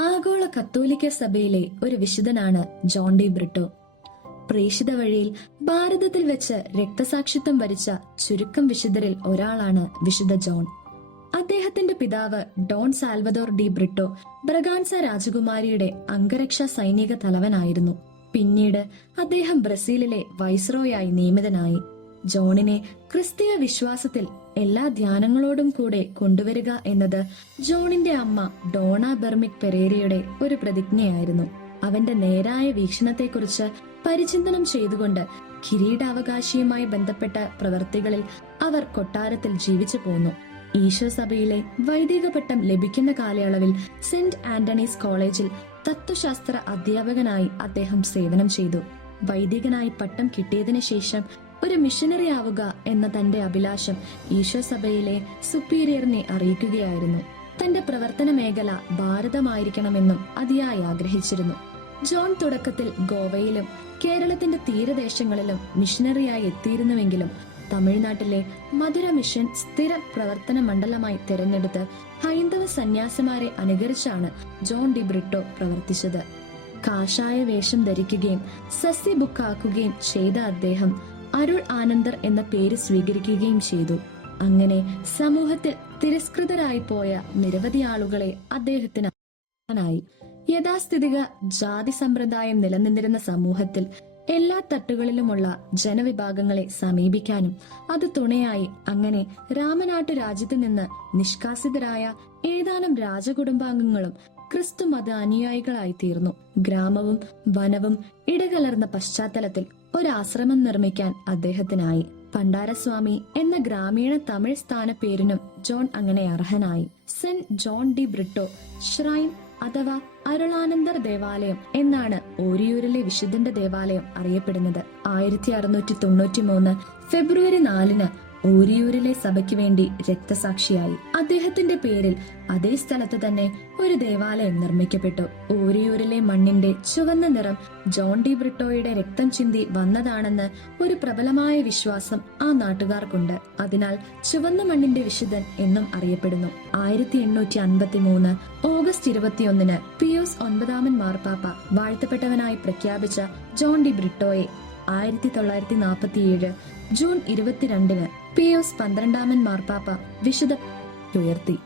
ആഗോള കത്തോലിക്ക സഭയിലെ ഒരു വിശുദ്ധനാണ് ജോൺ ഡി ബ്രിട്ടോ. പ്രേഷിത വഴിയിൽ ഭാരതത്തിൽ വെച്ച് രക്തസാക്ഷിത്വം വരിച്ച ചുരുക്കം വിശുദ്ധരിൽ ഒരാളാണ് വിശുദ്ധ ജോൺ. അദ്ദേഹത്തിന്റെ പിതാവ് Don Salvador de Britto Braganza രാജകുമാരിയുടെ അംഗരക്ഷാ സൈനിക തലവനായിരുന്നു. പിന്നീട് അദ്ദേഹം ബ്രസീലിലെ വൈസ്രോയായി നിയമിതനായി. ജോണിനെ ക്രിസ്തീയ വിശ്വാസത്തിൽ എല്ലാ ധ്യാനങ്ങളോടും കൂടെ കൊണ്ടുവരിക എന്നത് ജോണിന്റെ അമ്മ ഡോണ ബെർമിക് പെരേരയുടെ ഒരു പ്രതിജ്ഞയായിരുന്നു. അവന്റെ നേരായ വീക്ഷണത്തെക്കുറിച്ച് പരിചിന്തനം ചെയ്തുകൊണ്ട് കിരീടാവകാശിയുമായി ബന്ധപ്പെട്ട പ്രവൃത്തികളിൽ അവർ കൊട്ടാരത്തിൽ ജീവിച്ചു പോന്നു. ഈശോ സഭയിലെ വൈദിക പട്ടം ലഭിക്കുന്ന കാലയളവിൽ സെന്റ് ആന്റണീസ് കോളേജിൽ തത്വശാസ്ത്ര അധ്യാപകനായി അദ്ദേഹം സേവനം ചെയ്തു. വൈദികനായി പട്ടം കിട്ടിയതിനു ശേഷം ഒരു മിഷനറി ആവുക എന്ന തന്റെ അഭിലാഷം ഈശോ സഭയിലെ സുപ്പീരിയറിനെ അറിയിക്കുകയായിരുന്നു. തന്റെ പ്രവർത്തന മേഖല ഭാരതമായിരിക്കണമെന്നും അതിയായി ആഗ്രഹിച്ചിരുന്നു. ജോൺ തുടക്കത്തിൽ ഗോവയിലും കേരളത്തിന്റെ തീരദേശങ്ങളിലും മിഷനറിയായി എത്തിയിരുന്നുവെങ്കിലും തമിഴ്നാട്ടിലെ മധുര മിഷൻ സ്ഥിര പ്രവർത്തന മണ്ഡലമായി തിരഞ്ഞെടുത്ത് ഹൈന്ദവ സന്യാസിമാരെ അനുകരിച്ചാണ് ജോൺ ഡി ബ്രിട്ടോ പ്രവർത്തിച്ചത്. കാഷായ വേഷം ധരിക്കുകയും സസ്യ ബുക്കാക്കുകയും ചെയ്ത അദ്ദേഹം അരുൾ ആനന്ദർ എന്ന പേര് സ്വീകരിക്കുകയും ചെയ്തു. അങ്ങനെ സമൂഹത്തിൽ തിരസ്കൃതരായി പോയ നിരവധി ആളുകളെ അദ്ദേഹത്തിന് ായി യഥാസ്ഥിതിക ജാതി സമ്പ്രദായം നിലനിന്നിരുന്ന സമൂഹത്തിൽ എല്ലാ തട്ടുകളിലുമുള്ള ജനവിഭാഗങ്ങളെ സമീപിക്കാനും അത് തുണയായി അങ്ങനെ രാമനാട്ടു രാജ്യത്ത് നിന്ന് നിഷ്കാസിതരായ ഏതാനും രാജകുടുംബാംഗങ്ങളും ക്രിസ്തു മത അനുയായികളായി തീർന്നു ഗ്രാമവും വനവും ഇടകലർന്ന പശ്ചാത്തലത്തിൽ ഒരാശ്രമം നിർമ്മിക്കാൻ അദ്ദേഹത്തിനായി. പണ്ടാരസ്വാമി എന്ന ഗ്രാമീണ തമിഴ് സ്ഥാനപ്പേരിനും ജോൺ അങ്ങനെ അർഹനായി. Saint John de Britto shrine അഥവാ അരുളാനന്ദർ ദേവാലയം എന്നാണ് ഓരിയൂരിലെ വിശുദ്ധന്റെ ദേവാലയം അറിയപ്പെടുന്നത്. ആയിരത്തി അറുന്നൂറ്റി തൊണ്ണൂറ്റി മൂന്ന് ഫെബ്രുവരി നാലിന് ഓരിയൂരിലെ സഭയ്ക്ക് വേണ്ടി രക്തസാക്ഷിയായി. അദ്ദേഹത്തിന്റെ പേരിൽ അതേ സ്ഥലത്ത് തന്നെ ഒരു ദേവാലയം നിർമ്മിക്കപ്പെട്ടു. ഓരിയൂരിലെ മണ്ണിന്റെ ചുവന്ന നിറം ജോൺ ഡി ബ്രിട്ടോയുടെ രക്തം ചിന്തി വന്നതാണെന്ന് ഒരു പ്രബലമായ വിശ്വാസം ആ നാട്ടുകാർക്കുണ്ട്. അതിനാൽ ചുവന്ന മണ്ണിന്റെ വിശുദ്ധൻ എന്നും അറിയപ്പെടുന്നു. ആയിരത്തി എണ്ണൂറ്റി അൻപത്തി മൂന്ന് ഓഗസ്റ്റ് ഇരുപത്തിയൊന്നിന് പിയൂസ് ഒൻപതാമൻ മാർപ്പാപ്പ വാഴ്ത്തപ്പെട്ടവനായി പ്രഖ്യാപിച്ച ജോൺ ഡി ബ്രിട്ടോയെ ആയിരത്തി തൊള്ളായിരത്തി നാൽപ്പത്തിയേഴ് ജൂൺ ഇരുപത്തിരണ്ടിന് പിയൂസ് പന്ത്രണ്ടാമൻ മാർപ്പാപ്പ വിശുദ്ധ ഉയർത്തി.